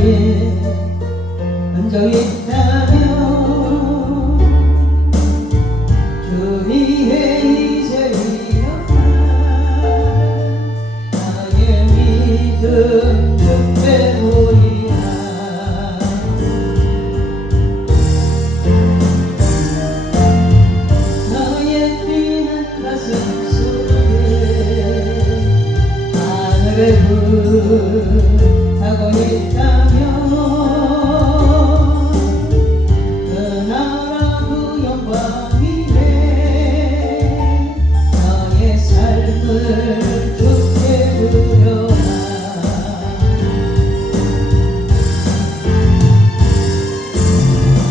나의 흔적이 있다면 주위에 이제 일어나 나의 믿음 득해 보이나 너의 뛰는 가슴 속에 하늘을 불하고 있다면 그 나라 그 영광이네 너의 삶을 주께 부려라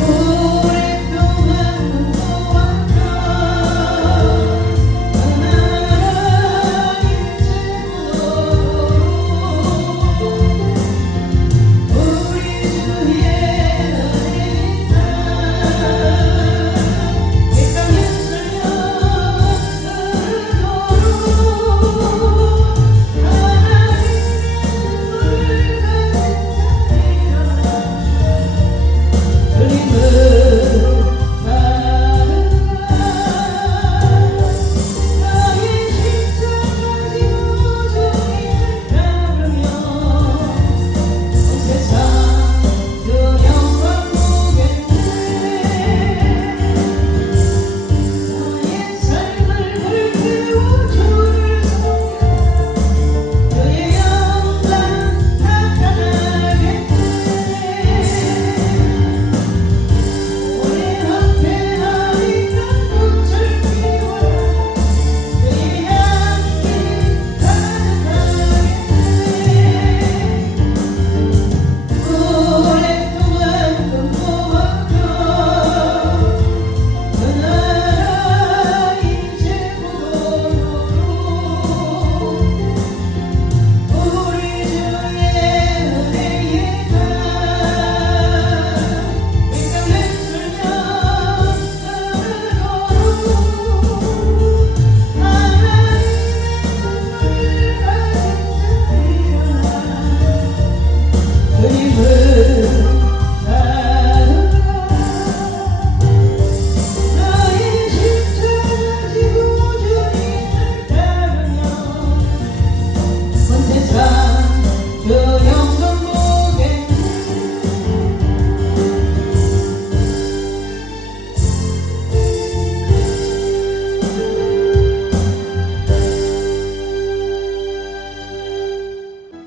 오랫동안 눈보았던 그 나라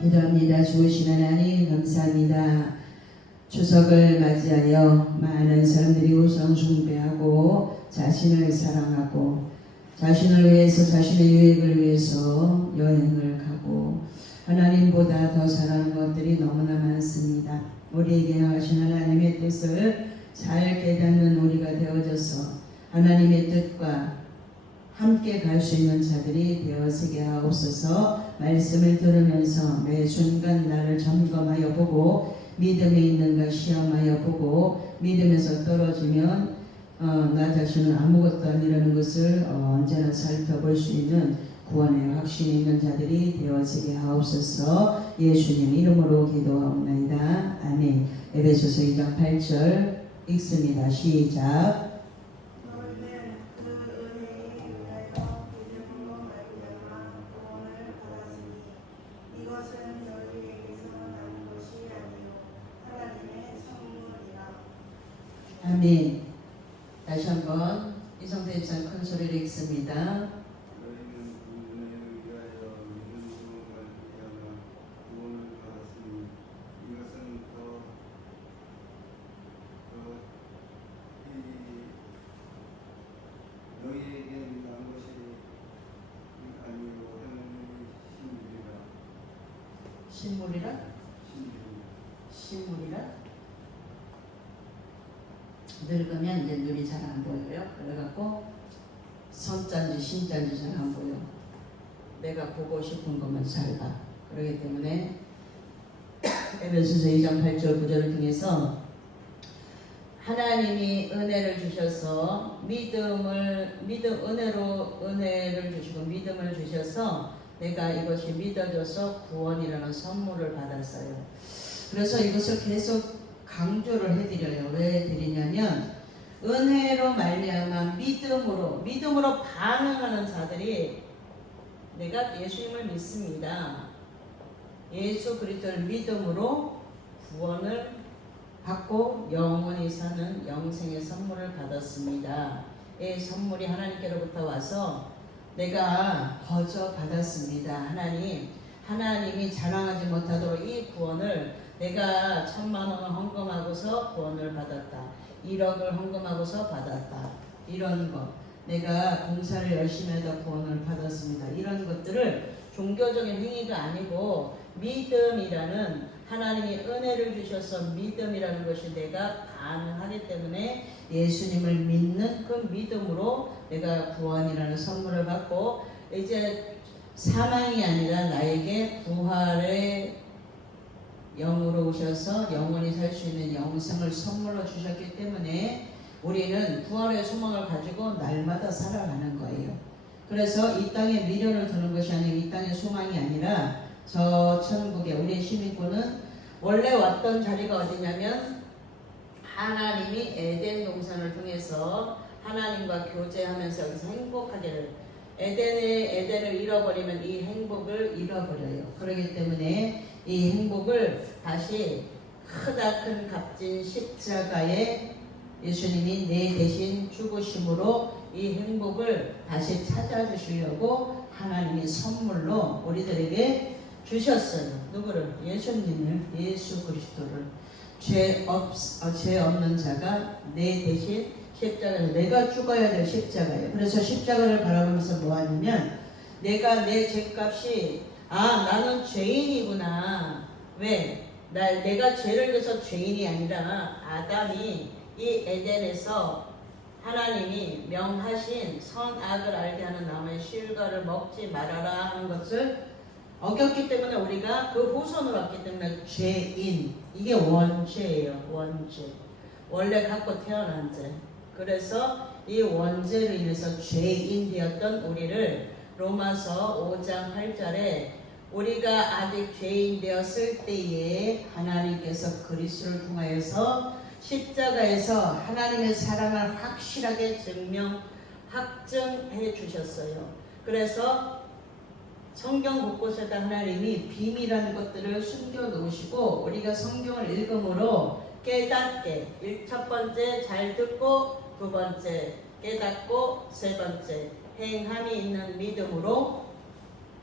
기도합니다. 좋으신 하나님 감사합니다. 추석을 맞이하여 많은 사람들이 우상 숭배하고 자신을 사랑하고 자신을 위해서 자신의 유익을 위해서 여행을 가고 하나님보다 더 사랑하는 것들이 너무나 많습니다. 우리에게 하신 하나님의 뜻을 잘 깨닫는 우리가 되어져서 하나님의 뜻과 함께 갈 수 있는 자들이 되어지게 하옵소서. 말씀을 들으면서 매 순간 나를 점검하여 보고 믿음에 있는가 시험하여 보고 믿음에서 떨어지면 나 자신은 아무것도 아니라는 것을 언제나 살펴볼 수 있는 구원의 확신이 있는 자들이 되어지게 하옵소서. 예수님 이름으로 기도하옵나이다. 아멘. 에베소서 2장 8절 읽습니다. 시작. 아멘. 다시 한번 이성대 입장 큰 소리로 읽습니다. 신물이라? 신물이라? 늙으면 이제 눈이 잘 안 보여요. 그래갖고 선자인지 신자인지 잘 안 보여. 내가 보고 싶은 것만 잘 봐. 그렇기 때문에 에베소서 2장 8절 9절을 통해서 하나님이 은혜를 주셔서 은혜를 주시고 믿음을 주셔서 내가 이것이 믿어져서 구원이라는 선물을 받았어요. 그래서 이것을 계속 강조를 해드려요. 왜 드리냐면 은혜로 말미암아 믿음으로 반응하는 자들이 내가 예수님을 믿습니다. 예수 그리스도를 믿음으로 구원을 받고 영원히 사는 영생의 선물을 받았습니다. 이 선물이 하나님께로부터 와서 내가 거저 받았습니다. 하나님이 자랑하지 못하도록 이 구원을 내가 1000만 원을 헌금하고서 구원을 받았다. 1억을 헌금하고서 받았다. 이런 것. 내가 봉사를 열심히 하다 구원을 받았습니다. 이런 것들을 종교적인 행위가 아니고 믿음이라는 하나님이 은혜를 주셔서 믿음이라는 것이 내가 가능하기 때문에 예수님을 믿는 그 믿음으로 내가 구원이라는 선물을 받고 이제 사망이 아니라 나에게 부활의 영으로 오셔서 영원히 살 수 있는 영생을 선물로 주셨기 때문에 우리는 부활의 소망을 가지고 날마다 살아가는 거예요. 그래서 이 땅에 미련을 두는 것이 아니고 이 땅의 소망이 아니라 저 천국에 우리 시민권은 원래 왔던 자리가 어디냐면 하나님이 에덴 동산을 통해서 하나님과 교제하면서 여기서 행복하기를 에덴을 잃어버리면 이 행복을 잃어버려요. 그렇기 때문에 이 행복을 다시 크다 큰 값진 십자가에 예수님이 내 대신 죽으심으로 이 행복을 다시 찾아주시려고 하나님이 선물로 우리들에게 주셨어요. 누구를? 예수님을, 예수 그리스도를. 죄 없는 자가 내 대신 십자가에 내가 죽어야 될 십자가예요. 그래서 십자가를 바라보면서 뭐 하냐면 내가 내 죄값이 나는 죄인이구나. 왜? 내가 죄를 져서 죄인이 아니라 아담이 이 에덴에서 하나님이 명하신 선악을 알게 하는 나무의 실과를 먹지 말아라 하는 것을 어겼기 때문에 우리가 그 후손으로 왔기 때문에 죄인. 이게 원죄예요. 원죄. 원래 갖고 태어난 죄. 그래서 이 원죄로 인해서 죄인 되었던 우리를 로마서 5장 8절에 우리가 아직 죄인 되었을 때에 하나님께서 그리스도를 통하여서 십자가에서 하나님의 사랑을 확실하게 확증해 주셨어요. 그래서 성경 곳곳에다 하나님이 비밀한 것들을 숨겨 놓으시고 우리가 성경을 읽음으로 깨닫게 첫 번째 잘 듣고 두 번째 깨닫고 세 번째 행함이 있는 믿음으로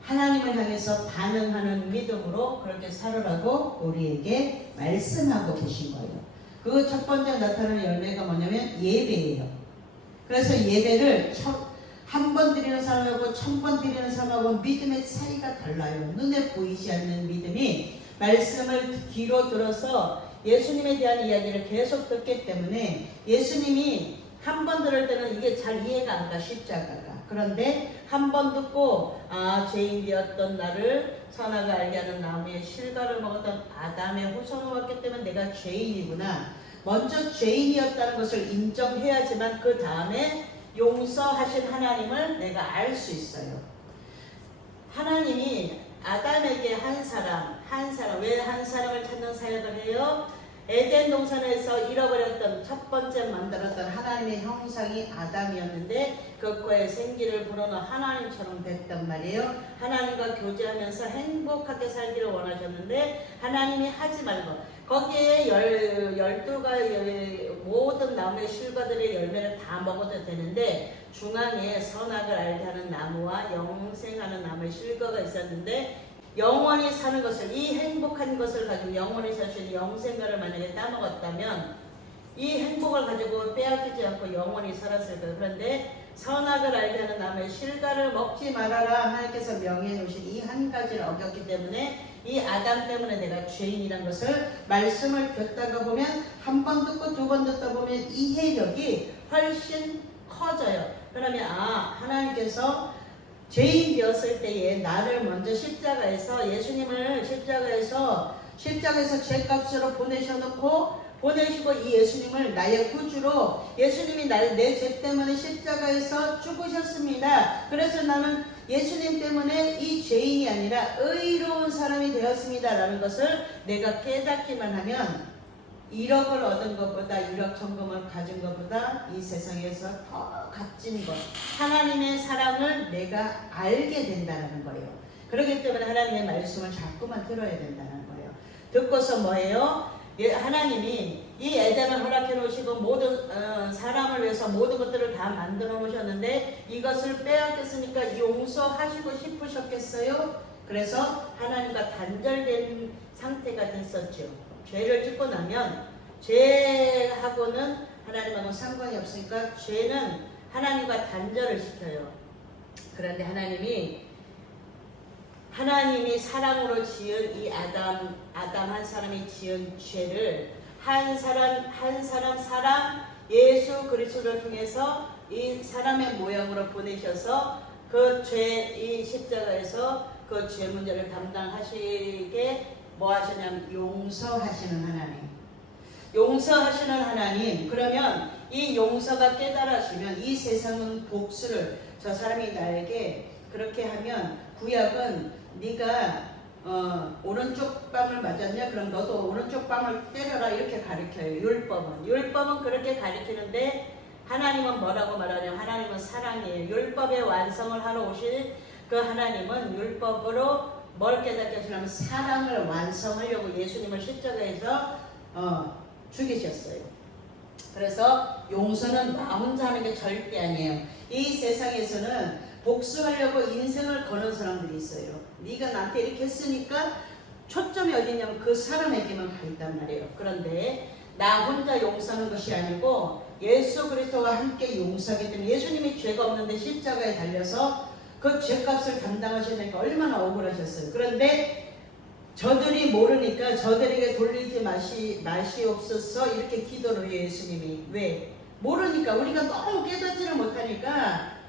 하나님을 향해서 반응하는 믿음으로 그렇게 살으라고 우리에게 말씀하고 계신 거예요. 그 첫 번째 나타나는 열매가 뭐냐면 예배예요. 그래서 예배를 한 번 드리는 사람하고 1000번 드리는 사람하고 믿음의 차이가 달라요. 눈에 보이지 않는 믿음이 말씀을 귀로 들어서 예수님에 대한 이야기를 계속 듣기 때문에 예수님이 한 번 들을 때는 이게 잘 이해가 안 가, 십자가가. 그런데 한 번 듣고 죄인 되었던 나를 선악을 알게 하는 나무의 실과를 먹었던 아담의 후손으로 왔기 때문에 내가 죄인이구나. 먼저 죄인이었다는 것을 인정해야지만 그 다음에 용서하신 하나님을 내가 알 수 있어요. 하나님이 아담에게 한 사람 왜 한 사람을 찾는 사역을 해요? 에덴 동산에서 잃어버렸던 첫 번째 만들었던 하나님의 형상이 아담이었는데 그 코에 생기를 불어넣어 하나님처럼 됐단 말이에요. 하나님과 교제하면서 행복하게 살기를 원하셨는데 하나님이 하지 말고 거기에 12가지 모든 나무의 실과들의 열매를 다 먹어도 되는데 중앙에 선악을 알게 하는 나무와 영생하는 나무의 실과가 있었는데 영원히 사는 것을 이 행복한 것을 가지고 영원히 살 수 있는 영생과를 만약에 따먹었다면 이 행복을 가지고 빼앗기지 않고 영원히 살았을 거예요. 그런데 선악을 알게 하는 나무의 실과를 먹지 말아라 하나님께서 명해 놓으신 이 한 가지를 어겼기 때문에 이 아담 때문에 내가 죄인이란 것을 말씀을 듣다가 보면 한 번 듣고 두 번 듣다 보면 이해력이 훨씬 커져요. 그러면 하나님께서 죄인 되었을 때에 나를 먼저 십자가에서 예수님을 십자가에서 죄값으로 보내셔놓고 보내시고 이 예수님을 나의 구주로 예수님이 내 죄 때문에 십자가에서 죽으셨습니다. 그래서 나는 예수님 때문에 이 죄인이 아니라 의로운 사람이 되었습니다 라는 것을 내가 깨닫기만 하면 1억을 얻은 것보다 1억 천금을 가진 것보다 이 세상에서 더 값진 것 하나님의 사랑을 내가 알게 된다는 거예요. 그렇기 때문에 하나님의 말씀을 자꾸만 들어야 된다는 거예요. 듣고서 뭐예요? 하나님이 이 에덴을 허락해 놓으시고 모든 사람을 위해서 모든 것들을 다 만들어 놓으셨는데 이것을 빼앗겼으니까 용서하시고 싶으셨겠어요? 그래서 하나님과 단절된 상태가 됐었죠. 죄를 짓고 나면 죄하고는 하나님하고는 상관이 없으니까 죄는 하나님과 단절을 시켜요. 그런데 하나님이 사랑으로 지은 이 아담 한 사람이 지은 죄를 한 사람 예수 그리스도를 통해서 이 사람의 모양으로 보내셔서 그 죄 이 십자가에서 그 죄 문제를 담당하시게 뭐 하시냐면 용서하시는 하나님. 용서하시는 하나님. 그러면 이 용서가 깨달아지면 이 세상은 복수를 저 사람이 나에게 그렇게 하면 구약은 네가 오른쪽 뺨을 맞았냐? 그럼 너도 오른쪽 뺨을 때려라 이렇게 가르쳐요. 율법은 그렇게 가르치는데 하나님은 뭐라고 말하냐면 하나님은 사랑이에요. 율법의 완성을 하러 오신 그 하나님은 율법으로 뭘 깨닫게 하시냐면 사랑을 완성하려고 예수님을 십자가에서 죽이셨어요. 그래서 용서는 나 혼자 하는 게 절대 아니에요. 이 세상에서는 복수하려고 인생을 거는 사람들이 있어요. 네가 나한테 이렇게 했으니까 초점이 어디냐면 그 사람에게만 가 있단 말이에요. 그런데 나 혼자 용서하는 것이 아니고 예수 그리스도와 함께 용서하기 때문에 예수님이 죄가 없는데 십자가에 달려서 그 죄값을 담당하시니까 얼마나 억울하셨어요. 그런데 저들이 모르니까 저들에게 돌리지 마시옵소서 이렇게 기도를 해요. 예수님이. 왜? 모르니까 우리가 너무 깨닫지를 못하니까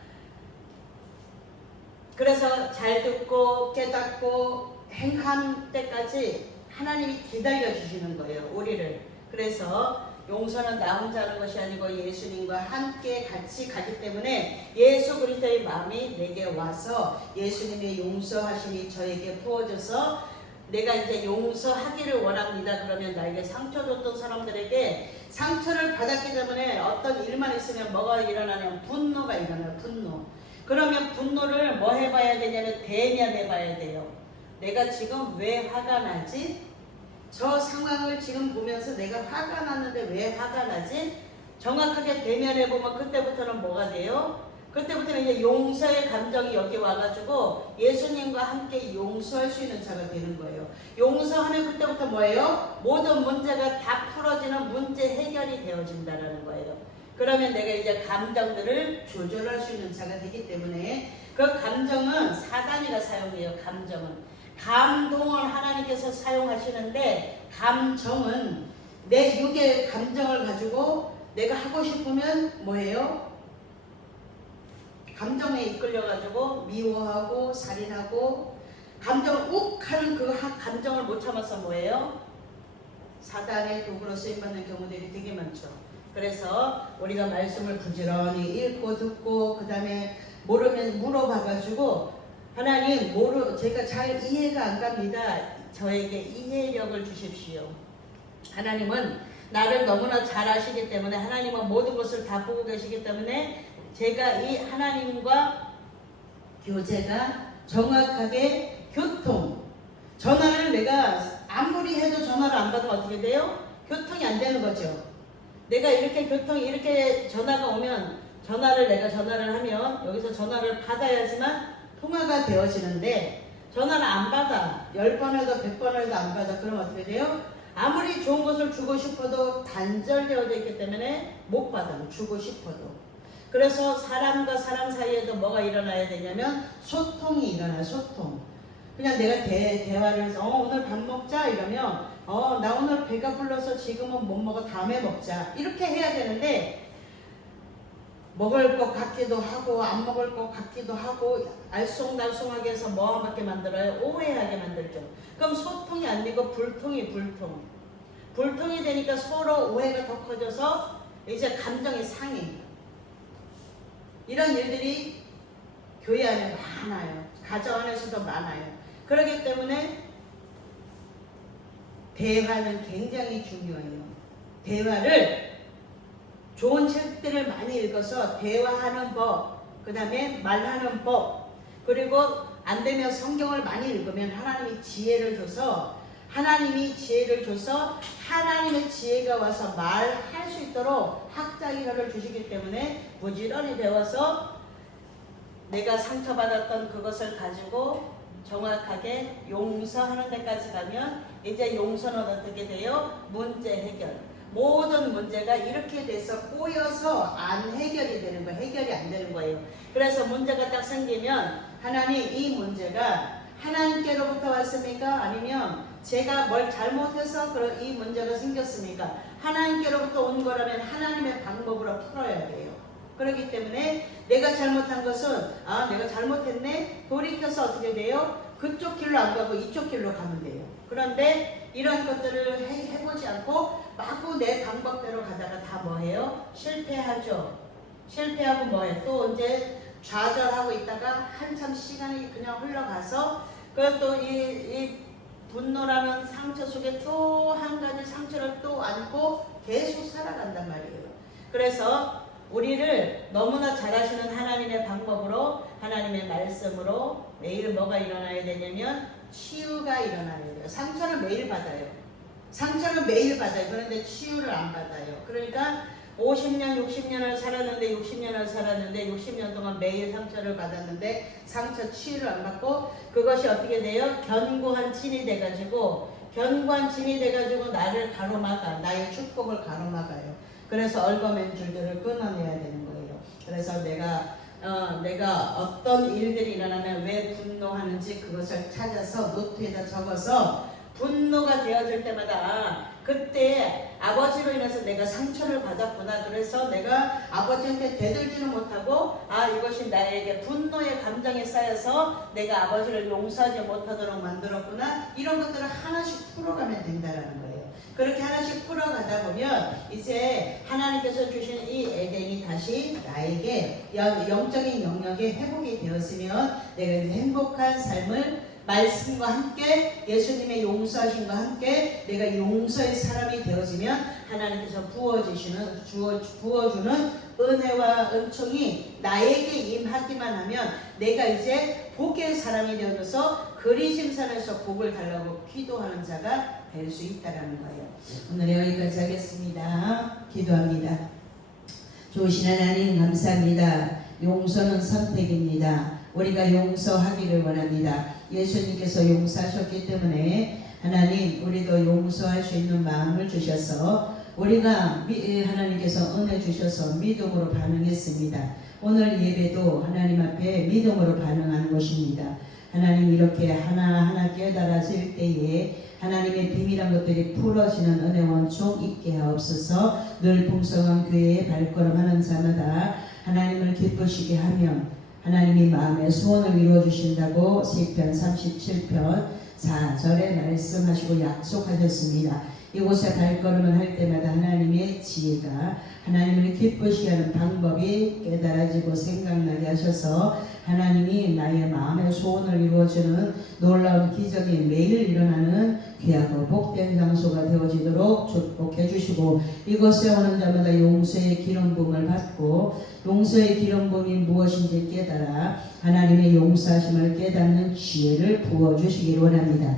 그래서 잘 듣고 깨닫고 행한 때까지 하나님이 기다려 주시는 거예요. 우리를. 그래서 용서는 나 혼자 하는 것이 아니고 예수님과 함께 같이 가기 때문에 예수 그리스도의 마음이 내게 와서 예수님의 용서하심이 저에게 부어져서 내가 이제 용서하기를 원합니다. 그러면 나에게 상처 줬던 사람들에게 상처를 받았기 때문에 어떤 일만 있으면 뭐가 일어나냐면 분노가 일어나요. 분노. 그러면 분노를 뭐 해봐야 되냐면 대면해봐야 돼요. 내가 지금 왜 화가 나지? 저 상황을 지금 보면서 내가 화가 났는데 왜 화가 나지? 정확하게 대면해보면 그때부터는 뭐가 돼요? 그때부터는 이제 용서의 감정이 여기 와가지고 예수님과 함께 용서할 수 있는 자가 되는 거예요. 용서하면 그때부터 뭐예요? 모든 문제가 다 풀어지는 문제 해결이 되어진다는 거예요. 그러면 내가 이제 감정들을 조절할 수 있는 자가 되기 때문에 그 감정은 사단이가 사용해요. 감동을 하나님께서 사용하시는데 감정은 내 육의 감정을 가지고 내가 하고 싶으면 뭐예요? 감정에 이끌려가지고 미워하고 살인하고 감정을 욱 하는 그 감정을 못 참아서 뭐예요? 사단의 도구로 쓰임받는 경우들이 되게 많죠. 그래서 우리가 말씀을 부지런히 읽고 듣고 그 다음에 모르면 물어봐가지고 하나님 제가 잘 이해가 안 갑니다. 저에게 이해력을 주십시오. 하나님은 나를 너무나 잘 아시기 때문에 하나님은 모든 것을 다 보고 계시기 때문에 제가 이 하나님과 교제가 정확하게 전화를 내가 아무리 해도 전화를 안 받으면 어떻게 돼요? 교통이 안 되는 거죠. 내가 이렇게 전화가 오면 내가 전화를 하면 여기서 전화를 받아야지만 통화가 되어지는데 전화를 안 받아. 10번 해도 100번 해도 안 받아. 그럼 어떻게 돼요? 아무리 좋은 것을 주고 싶어도 단절되어 있기 때문에 못 받아. 주고 싶어도. 그래서 사람과 사람 사이에도 뭐가 일어나야 되냐면 소통이 일어나요. 소통. 그냥 내가 대화를 해서 오늘 밥 먹자 이러면 나 오늘 배가 불러서 지금은 못 먹어. 다음에 먹자. 이렇게 해야 되는데 먹을 것 같기도 하고 안 먹을 것 같기도 하고 알쏭달쏭하게 해서 뭐하게 만들어요? 오해하게 만들죠. 그럼 소통이 안 되고 불통. 불통이 되니까 서로 오해가 더 커져서 이제 감정이 상해. 이런 일들이 교회 안에 많아요. 가정 안에서도 많아요. 그렇기 때문에 대화는 굉장히 중요해요. 대화를 좋은 책들을 많이 읽어서 대화하는 법, 그 다음에 말하는 법, 그리고 안 되면 성경을 많이 읽으면 하나님이 지혜를 줘서 하나님의 지혜가 와서 말할 수 있도록 학자기를 주시기 때문에 부지런히 배워서 내가 상처받았던 그것을 가지고 정확하게 용서하는 데까지 가면 이제 용서는 어떻게 돼요? 문제 해결. 모든 문제가 이렇게 돼서 꼬여서 안 해결이 되는 거예요. 해결이 안 되는 거예요. 그래서 문제가 딱 생기면 하나님, 이 문제가 하나님께로부터 왔습니까? 아니면 제가 뭘 잘못해서 이 문제가 생겼습니까? 하나님께로부터 온 거라면 하나님의 방법으로 풀어야 돼요. 그렇기 때문에 내가 잘못한 것은 내가 잘못했네? 돌이켜서 어떻게 돼요? 그쪽 길로 안 가고 이쪽 길로 가면 돼요. 그런데 이런 것들을 해보지 않고 마구 내 방법대로 가다가 다 뭐해요? 실패하죠. 실패하고 뭐해? 또 이제 좌절하고 있다가 한참 시간이 그냥 흘러가서 그것도 이 분노라는 상처 속에 또 한 가지 상처를 또 안고 계속 살아간단 말이에요. 그래서 우리를 너무나 잘 아시는 하나님의 방법으로, 하나님의 말씀으로 매일 뭐가 일어나야 되냐면 치유가 일어나야 돼요. 상처는 매일 받아요. 상처는 매일 받아요. 그런데 치유를 안 받아요. 그러니까 50년, 60년을 살았는데 60년 동안 매일 상처를 받았는데 상처 치유를 안 받고 그것이 어떻게 돼요? 견고한 진이 돼가지고 나를 가로막아, 나의 축복을 가로막아요. 그래서 얽어맨 줄들을 끊어내야 되는 거예요. 그래서 내가 어떤 일들이 일어나면 왜 분노하는지 그것을 찾아서 노트에다 적어서 분노가 되어질 때마다 그때 아버지로 인해서 내가 상처를 받았구나. 그래서 내가 아버지한테 대들지는 못하고 이것이 나에게 분노의 감정이 쌓여서 내가 아버지를 용서하지 못하도록 만들었구나. 이런 것들을 하나씩 풀어가면 된다는 거예요. 그렇게 하나씩 풀어가다 보면 이제 하나님께서 주신 이 에덴이 다시 나에게 영적인 영역에 회복이 되었으면 내가 행복한 삶을 말씀과 함께 예수님의 용서하심과 함께 내가 용서의 사람이 되어지면 하나님께서 부어주는 은혜와 은총이 나에게 임하기만 하면 내가 이제 복의 사람이 되어서 그리심산에서 복을 달라고 기도하는 자가 될 수 있다는 거예요. 오늘 여기까지 하겠습니다. 기도합니다. 좋으신 하나님 감사합니다. 용서는 선택입니다. 우리가 용서하기를 원합니다. 예수님께서 용서하셨기 때문에 하나님 우리도 용서할 수 있는 마음을 주셔서 우리가 하나님께서 은혜 주셔서 믿음으로 반응했습니다. 오늘 예배도 하나님 앞에 믿음으로 반응하는 것입니다. 하나님 이렇게 하나하나 깨달아질 때에 하나님의 비밀한 것들이 풀어지는 은혜 원총 있게 하옵소서. 늘 풍성한 교회에 발걸음하는 자마다 하나님을 기쁘시게 하면 하나님이 마음의 소원을 이루어주신다고 시편 37편 4절에 말씀하시고 약속하셨습니다. 이곳에 발걸음을 할 때마다 하나님의 지혜가 하나님을 기쁘시게 하는 방법이 깨달아지고 생각나게 하셔서 하나님이 나의 마음의 소원을 이루어주는 놀라운 기적이 매일 일어나는 귀하고 복된 장소가 되어지도록 축복해 주시고 이곳에 오는 자마다 용서의 기름 부음을 받고 용서의 기름 부음이 무엇인지 깨달아 하나님의 용서하심을 깨닫는 지혜를 부어주시기 원합니다.